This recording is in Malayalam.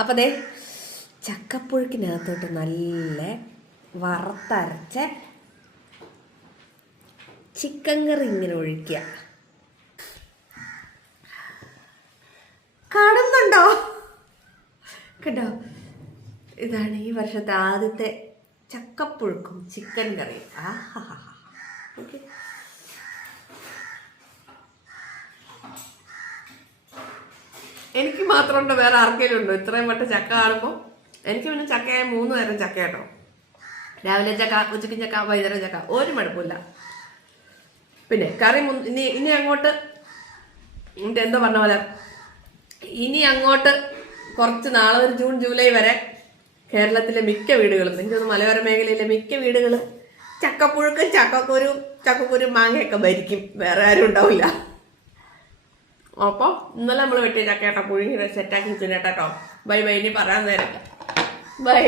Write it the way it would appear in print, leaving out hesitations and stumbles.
അപ്പം ദേ ചക്കപ്പുഴുക്കിനകത്തോട്ട് നല്ല വറുത്തരച്ച ചിക്കൻ കറി ഇങ്ങനെ ഒഴിക്കുക. കാണുന്നുണ്ടോ? കേട്ടോ, ഇതാണ് ഈ വർഷത്തെ ആദ്യത്തെ ചക്കപ്പുഴുക്കും ചിക്കൻ കറിയും. ഓക്കെ, എനിക്ക് മാത്രമുണ്ടോ വേറെ ആർക്കെങ്കിലും ഉണ്ടോ ഇത്രയും വട്ടം ചക്ക കാണുമ്പോൾ? എനിക്ക് പിന്നെ ചക്കയായ 3 നേരം ചക്ക കേട്ടോ. രാവിലെ ചക്ക, ഉച്ചയ്ക്ക് ചക്ക, വൈകുന്നേരം ചക്ക, ഒരു മടുപ്പില്ല. പിന്നെ കറി ഇനി അങ്ങോട്ട് എന്തോ പറഞ്ഞ പോലെ ഇനി അങ്ങോട്ട് കുറച്ച് നാളെ ഒരു ജൂൺ ജൂലൈ വരെ കേരളത്തിലെ മിക്ക വീടുകളും, എനിക്കൊന്ന് മലയോര മേഖലയിലെ മിക്ക വീടുകളും ചക്കപ്പുഴുക്കും ചക്കക്കുരു മാങ്ങയൊക്കെ ഭരിക്കും. വേറെ ആരും ഉണ്ടാവില്ല. അപ്പോൾ ഇന്നലെ നമ്മൾ വെട്ടിയ ചക്കയേട്ടാ പുഴുങ്ങി സെറ്റാക്കി വെച്ചിട്ടോ. ബൈ ബൈ, ഇനി പറയാൻ നേരം ബൈ.